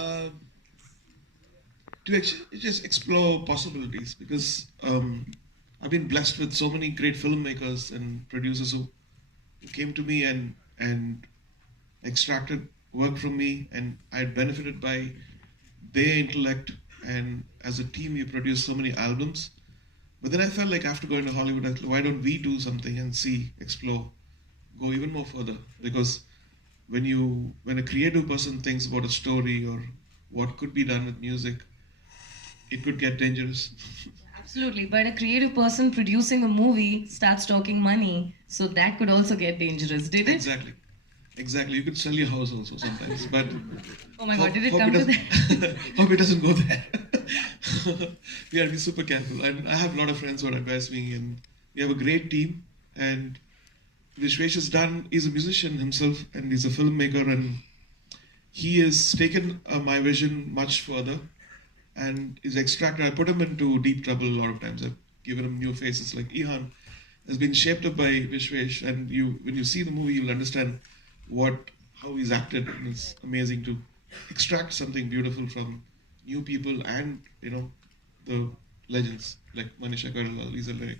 Uh, to actually just explore possibilities because I've been blessed with so many great filmmakers and producers who came to me and extracted work from me, and I benefited by their intellect. And as a team, we produced so many albums. But then I felt like after going to Hollywood, I thought, why don't we do something and see, explore, go even more further? Because when a creative person thinks about a story or what could be done with music, it could get dangerous. Absolutely, but a creative person producing a movie starts talking money, so that could also get dangerous, did it? Exactly. You could sell your house also sometimes, but oh my God, did it come to that? Hope it doesn't go there. We have to be super careful. And I have a lot of friends who advise me, and we have a great team. And Vishwesh is a musician himself, and he's a filmmaker, and he has taken my vision much further. And is extracted. I put him into deep trouble a lot of times. I've given him new faces. Like Ehan has been shaped up by Vishwesh, and when you see the movie, you'll understand how he's acted, and it's amazing to extract something beautiful from new people and the legends like Manisha Koirala, Lisa Lay.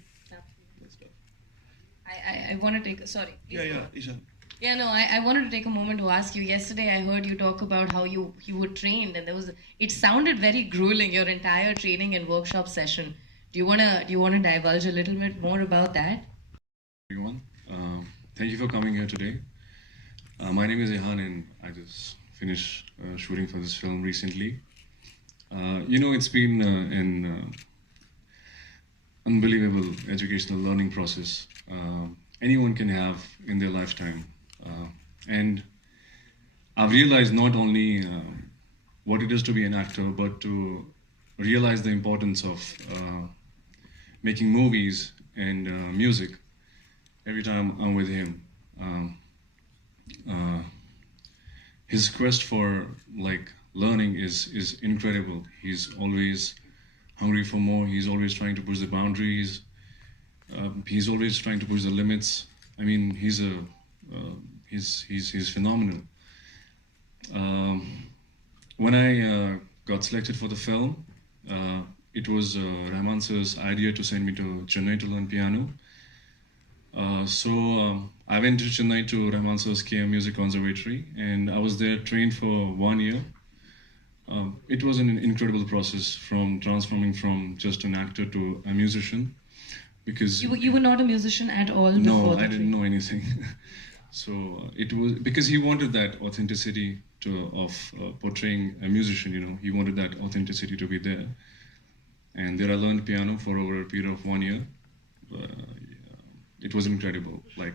I want to take sorry. Yeah, Ishan. Yeah, no, I wanted to take a moment to ask you. Yesterday, I heard you talk about how you were trained, and it sounded very grueling, your entire training and workshop session. Do you wanna divulge a little bit more about that? Everyone, thank you for coming here today. My name is Ehan, and I just finished shooting for this film recently. It's been an unbelievable educational learning process anyone can have in their lifetime. And I've realized not only what it is to be an actor, but to realize the importance of making movies and music every time I'm with him. His quest for learning is incredible. He's always hungry for more. He's always trying to push the boundaries. He's always trying to push the limits. I mean, he's phenomenal. When I got selected for the film, it was Rahman sir's idea to send me to Chennai to learn piano. So I went to Chennai to Rahman sir's KM Music Conservatory, and I was there trained for 1 year. It was an incredible process from transforming from just an actor to a musician. Because you were not a musician at all before? No, I didn't know anything. So it was because he wanted that authenticity of portraying a musician. He wanted that authenticity to be there. And there I learned piano for over a period of 1 year. It was incredible. Like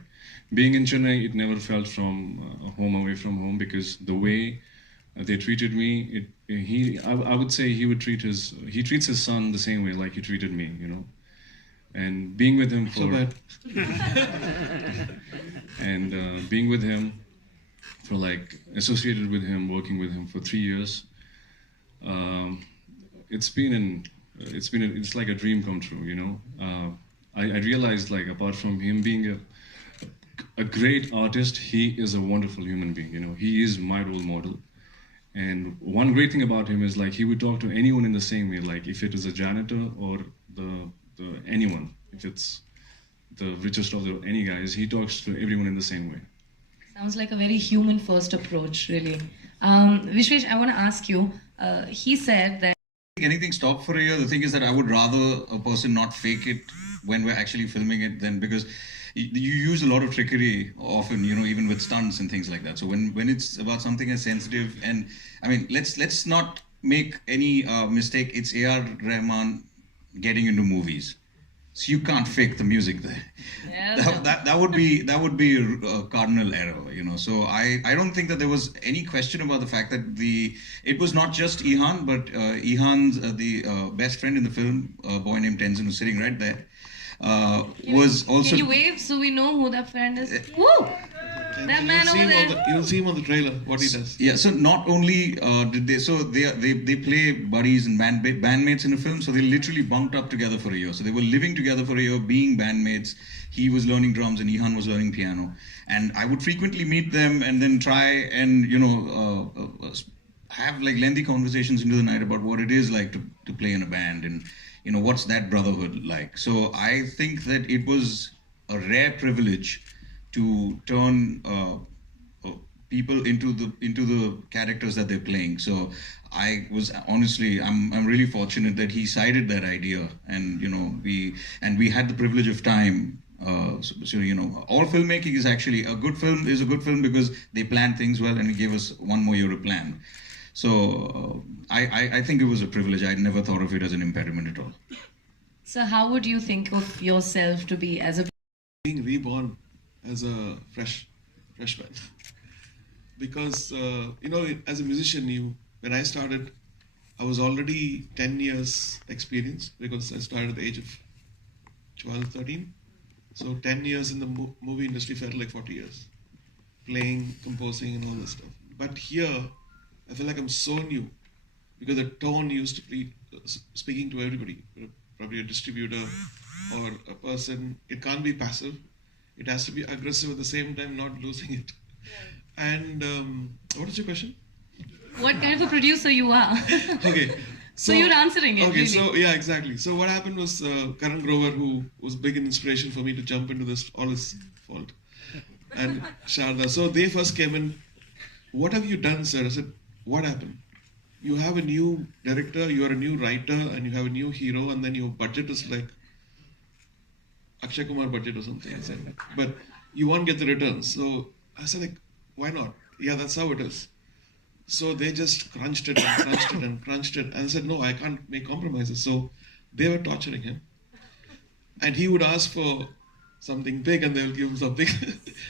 being in Chennai, it never felt from home away from home, because the way they treated me, I would say he treats his son the same way like he treated me, And being with him so bad. And being with him for associated with him, working with him for 3 years, it's like a dream come true, I realized apart from him being a great artist, he is a wonderful human being, he is my role model. And one great thing about him is he would talk to anyone in the same way, if it is a janitor or anyone, if it's the richest of any guys, he talks to everyone in the same way. Sounds like a very human first approach, really. Vishwesh, I want to ask you, he said that anything stopped for a year. The thing is that I would rather a person not fake it when we're actually filming it, than because you use a lot of trickery often, even with stunts and things like that. So when it's about something as sensitive, and I mean, let's not make any mistake. It's R Rahman getting into movies, so you can't fake the music there. Yeah, that would be a cardinal error, So I don't think that there was any question about the fact that it was not just Ehan, but Ehan's the best friend in the film, a boy named Tenzin, who's sitting right there, was also. Can you wave so we know who that friend is? Woo! That man over there. You'll see him on the trailer, what he does. Yeah, so not only did they play buddies and bandmates in the film, so they literally bunked up together for a year. So they were living together for a year, being bandmates. He was learning drums and Ehan was learning piano. And I would frequently meet them and then try and, have like lengthy conversations into the night about what it is like to play in a band, and what's that brotherhood like. So I think that it was a rare privilege to turn people into the characters that they're playing. So I was honestly, I'm really fortunate that he cited that idea, and we had the privilege of time. All filmmaking is actually a good film is a good film because they plan things well, and he gave us one more year to plan. So I think it was a privilege. I never thought of it as an impediment at all. So how would you think of yourself to be as a being reborn as a freshman? Because as a musician, when I started, I was already 10 years experienced because I started at the age of 12, 13. So 10 years in the movie industry felt like 40 years, playing, composing, and all this stuff. But here, I feel like I'm so new because the tone used to be speaking to everybody, probably a distributor or a person. It can't be passive. It has to be aggressive at the same time, not losing it. And what is your question? what kind of a producer you are? Okay. So you're answering it. Okay, really. so yeah, exactly. So what happened was Karan Grover, who was big inspiration for me to jump into this, all his fault, and Sharda. So they first came in. What have you done, sir? I said, what happened? You have a new director, you are a new writer, and you have a new hero, and then your budget is like Akshay Kumar budget or something. I said, but you won't get the returns. So I said, like, why not? Yeah, that's how it is. So they just crunched it and crunched it and crunched it, and I said, no, I can't make compromises. So they were torturing him, and he would ask for something big, and they will give him something.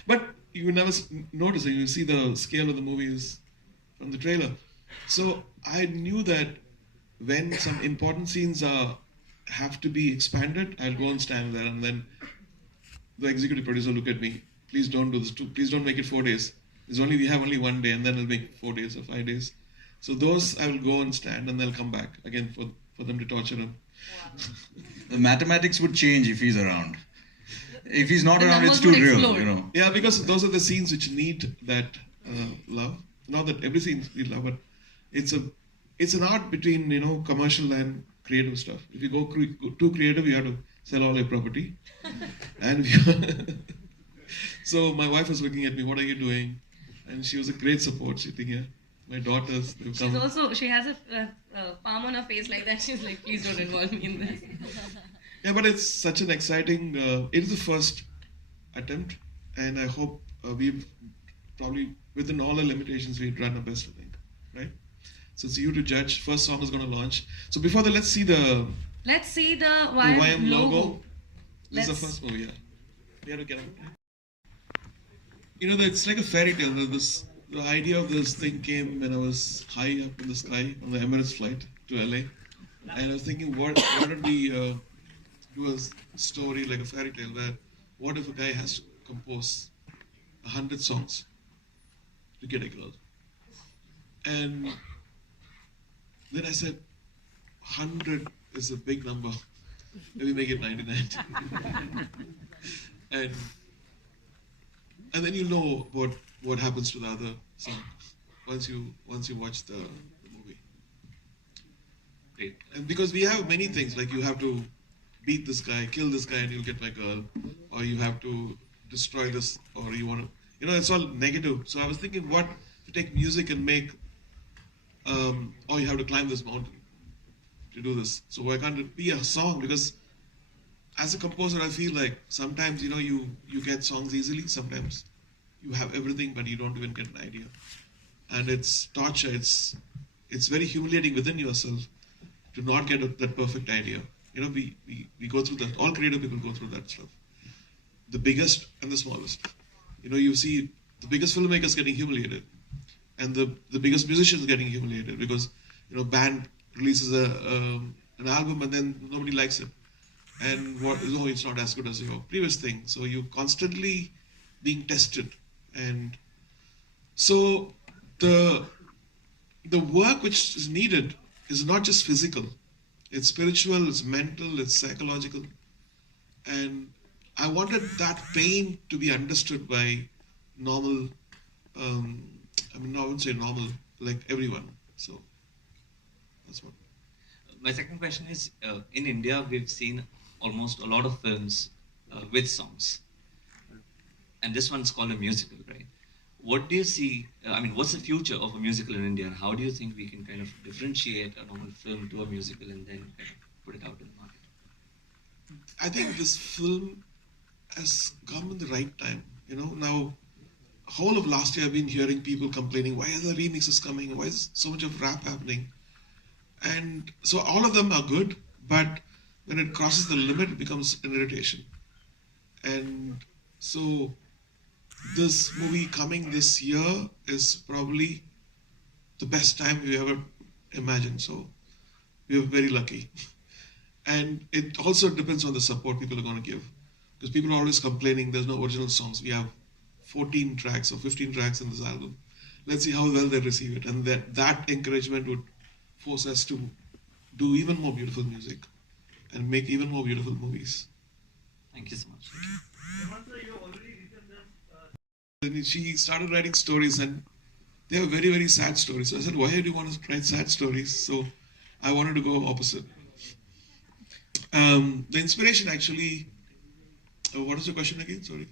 But you would never notice it. You see the scale of the movies from the trailer. So I knew that when some important scenes have to be expanded, I'll go and stand there, and then the executive producer look at me. Please don't do this. Please don't make it 4 days. We have only 1 day, and then I'll make 4 days or 5 days. So those I will go and stand, and they'll come back again for them to torture him. Wow. The mathematics would change if he's around. If he's not The around, it's numbers too would real, explode. Yeah, because those are the scenes which need that love. Not that every scene we love, but it's an art between commercial and creative stuff. If you go too creative, you have to sell all your property. And so my wife was looking at me. What are you doing? And she was a great support sitting here. My daughters, they've come. She has a palm on her face like that. She's like, please don't involve me in this. Yeah, but it's such an exciting. It is the first attempt, and I hope we've probably within all the limitations we've done our best. I think, right? So it's you to judge. First song is going to launch. So before that, let's see the YM logo. This is the first movie. Yeah, we have to get out. It's like a fairy tale. The idea of this thing came when I was high up in the sky on the Emirates flight to LA, and I was thinking, why don't we do a story like a fairy tale where what if a guy has to compose 100 songs to get a girl? And then I said, 100 is a big number. Maybe make it 99. And then you know what happens to the other song once you watch the movie. Great. And because we have many things, like you have to beat this guy, kill this guy, and you'll get my girl, or you have to destroy this, or you want to, it's all negative. So I was thinking, what if you take music and make, or you have to climb this mountain to do this. So why can't it be a song? Because as a composer, I feel like sometimes, you get songs easily. Sometimes you have everything, but you don't even get an idea. And it's torture. It's very humiliating within yourself to not get that perfect idea. We go through that. All creative people go through that stuff. The biggest and the smallest. You see the biggest filmmakers getting humiliated, and the biggest musicians getting humiliated because, band releases an album and then nobody likes it. And it's not as good as your previous thing. So you're constantly being tested. And so the work which is needed is not just physical. It's spiritual, it's mental, it's psychological. And I wanted that pain to be understood by normal, I wouldn't say normal, like everyone. So that's what. My second question is, in India, we've seen almost a lot of films with songs. And this one's called a musical, right? What do you see, what's the future of a musical in India? And how do you think we can kind of differentiate a normal film to a musical and then kind of put it out in the market? I think this film has come in the right time. Now, whole of last year I've been hearing people complaining, why are the remixes coming? Why is so much of rap happening? And so all of them are good, but when it crosses the limit, it becomes an irritation. And so this movie coming this year is probably the best time we ever imagined. So we are very lucky. And it also depends on the support people are going to give. Because people are always complaining there's no original songs. We have 14 tracks or 15 tracks in this album. Let's see how well they receive it. And that encouragement would force us to do even more beautiful music and make even more beautiful movies. Thank you so much. And she started writing stories, and they were very, very sad stories. So I said, why do you want to write sad stories? So I wanted to go opposite. The inspiration actually, what is the question again? Sorry.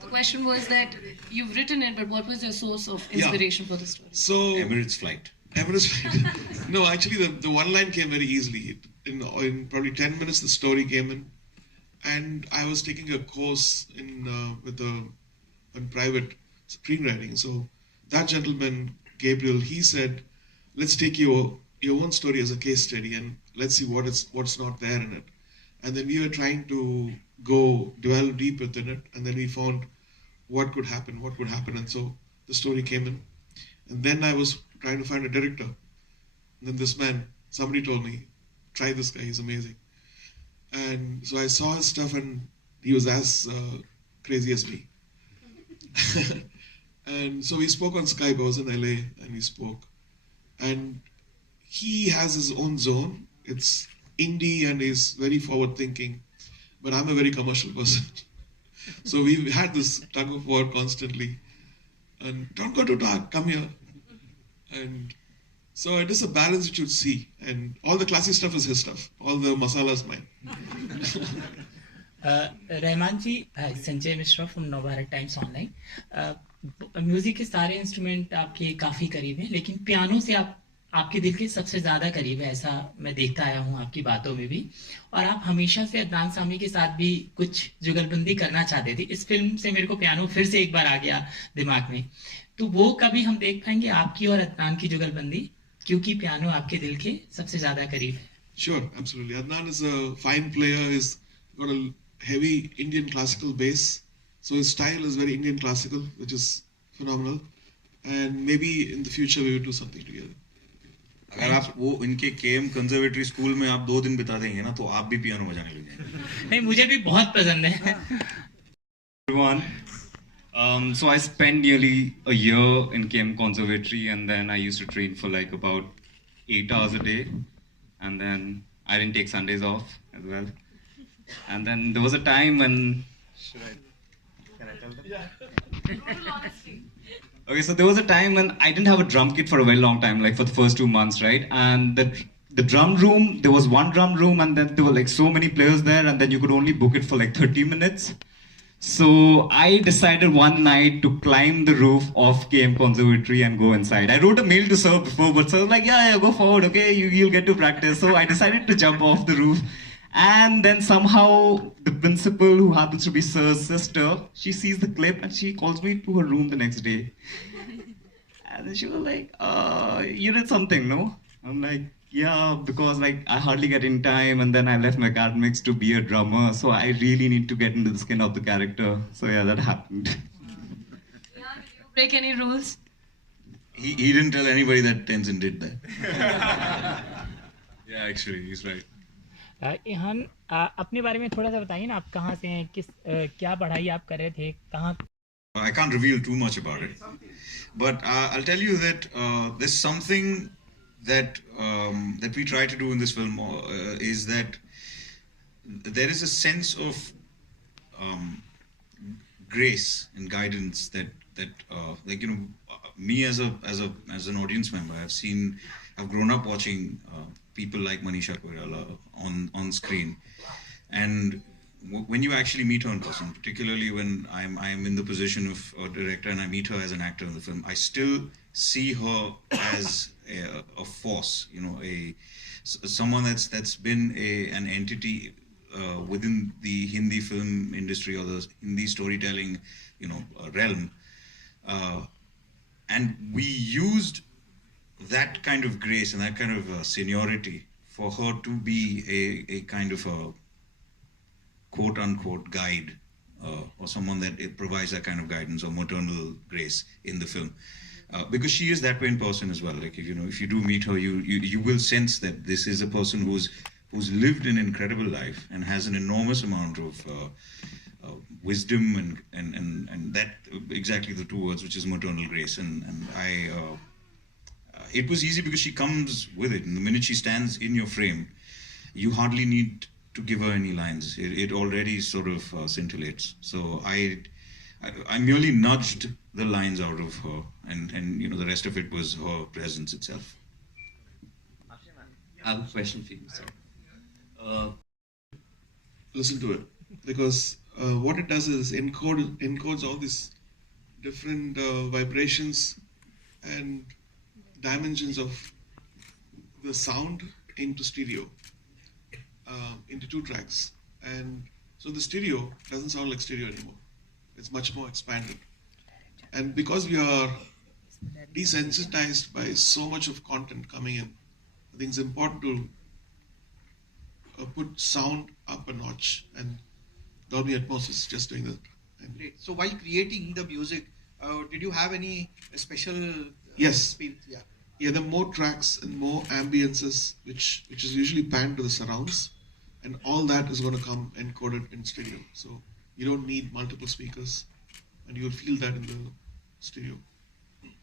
The question was that you've written it, but what was your source of inspiration for the story? So Emirates flight. Emirates flight. No, actually the one line came very easily. In probably 10 minutes the story came in, and I was taking a course in private screenwriting. So that gentleman, Gabriel, he said, let's take your own story as a case study and let's see what's not there in it. And then we were trying to delve deep within it, and then we found what could happen, and so the story came in. And then I was trying to find a director. And then this man, somebody told me, try this guy, he's amazing. And so I saw his stuff, and he was as crazy as me. And so we spoke on Skype. I was in LA, and we spoke. And he has his own zone. It's indie, and he's very forward thinking. But I'm a very commercial person. So we had this tug of war constantly. And don't go too dark, come here. And so it is a balance you should see. And all the classy stuff is his stuff. All the masala is mine. Rahman ji, Sanjay Mishra from Navbharat times online. Music के सारे instrument आपके काफी करीब हैं, लेकिन piano से आपके दिल के सबसे ज्यादा करीब है, ऐसा मैं देखता आया हूँ आपकी बातों में भी. और आप हमेशा से अदनान सामी के साथ भी कुछ जुगलबंदी करना चाहते थे. इस फिल्म से मेरे को पियानो फिर से एक बार आ गया दिमाग में. तो वो कभी हम देख पाएंगे आपकी और अदनान की जुगलबंदी, क्योंकि पियानो आपके दिल के सबसे ज्यादा करीब है. Sure, absolutely. Adnan is a fine player. He's got a heavy Indian classical bass. So his style is very Indian classical, which is phenomenal. And maybe in the future we will do something together. अगर आप वो इनके KM conservatory school में आप 2 दिन बिता देंगे ना, तो आप भी पियानो बजाने लग जाएंगे. नहीं, मुझे भी बहुत पसंद है. Everyone. So I spent nearly a year in KM Conservatory, and then I used to train for like about 8 hours a day, and then I didn't take Sundays off as well. And then there was a time when can I tell them? Yeah. Okay, so there was a time when I didn't have a drum kit for a very long time, like for the first 2 months, right? And the drum room, there was one drum room, and then there were like so many players there, and then you could only book it for like 30 minutes. So I decided one night to climb the roof of KM Conservatory and go inside. I wrote a mail to Sir before, but Sir was like, yeah, go forward, okay, you'll get to practice. So I decided to jump off the roof. And then somehow the principal, who happens to be Sir's sister, she sees the clip and she calls me to her room the next day. And then she was like, you did something, no? I'm like, yeah, because like I hardly get in time, and then I left my academics to be a drummer, so I really need to get into the skin of the character. So yeah, that happened. Yeah, did you break any rules? He didn't tell anybody that Tenzin did that. Yeah, actually, he's right. इहान, अपने बारे में थोड़ा सा बताइए ना, आप कहाँ से हैं, क्या पढ़ाई आप कर रहे थे, कहाँ? I can't reveal too much about it, but I'll tell you that there's something that we try to do in this film is that there is a sense of grace and guidance that like, you know, me as an audience member, I've seen I've grown up watching people like Manisha Koirala on screen, and when you actually meet her in person, particularly when I'm in the position of a director and I meet her as an actor in the film, I still see her as a force, someone that's been an entity within the Hindi film industry or the Hindi storytelling, realm, and we used that kind of grace and that kind of seniority for her to be a kind of a quote-unquote guide, or someone that it provides that kind of guidance or maternal grace in the film, because she is that way in person as well. Like, if you do meet her, you will sense that this is a person who's lived an incredible life and has an enormous amount of wisdom and that exactly the two words, which is maternal grace. And I it was easy because she comes with it, and the minute she stands in your frame, you hardly need to give her any lines. It already sort of scintillates. So I merely nudged the lines out of her, and the rest of it was her presence itself. I have a question for you, sir. Listen to it, because what it does is encodes all these different vibrations and dimensions of the sound into stereo. Into 2 tracks, and so the stereo doesn't sound like stereo anymore. It's much more expanded, and because we are desensitized by so much of content coming in, I think it's important to put sound up a notch, and Dolby Atmos is just doing that. And Great. So while creating the music, did you have any special Yes. experience? Yeah, there are more tracks and more ambiences, which is usually panned to the surrounds, and all that is going to come encoded in stereo. So you don't need multiple speakers, and you'll feel that in the stereo.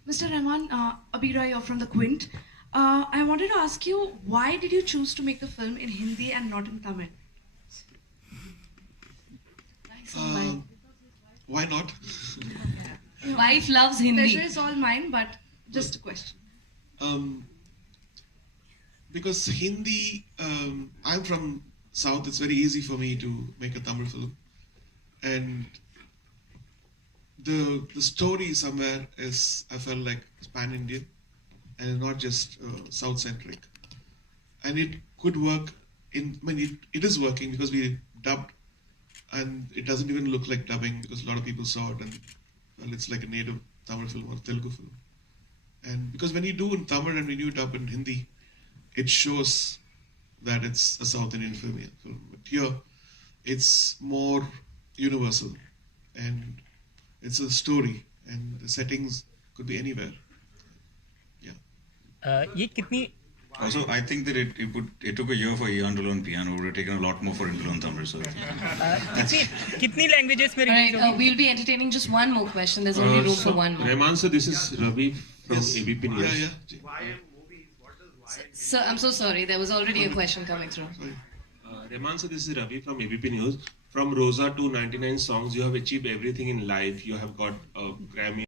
Mr. Rahman, Abira, you're from the Quint. I wanted to ask you, why did you choose to make the film in Hindi and not in Tamil? Why not? Wife loves Hindi. Pleasure is all mine, but just a question. Because Hindi, I'm from South, it's very easy for me to make a Tamil film. And the story somewhere is, I felt like, it's pan-Indian and not just South-centric. And it could work it is working because we dubbed, and it doesn't even look like dubbing because a lot of people saw it and, well, it's like a native Tamil film or Telugu film. And because when you do in Tamil and when you dub in Hindi, it shows that it's a South Indian film. But here, it's more universal, and it's a story, and the settings could be anywhere. Yeah. ये कितनी Also, I think that it took a year for Ehan to learn piano. It would have taken a lot more for him to learn Tamil. So कितनी languages में release Alright, होगी? we'll be entertaining just one more question. There's only room for one more. Rahman sir, this is Ravi from Yes. ABP News. Yeah. So, I'm so sorry. There was already a question coming through. Sorry. Rahman sir, this is Ravi from ABP News. From Rosa to 99 songs, you have achieved everything in life. You have got a Grammy.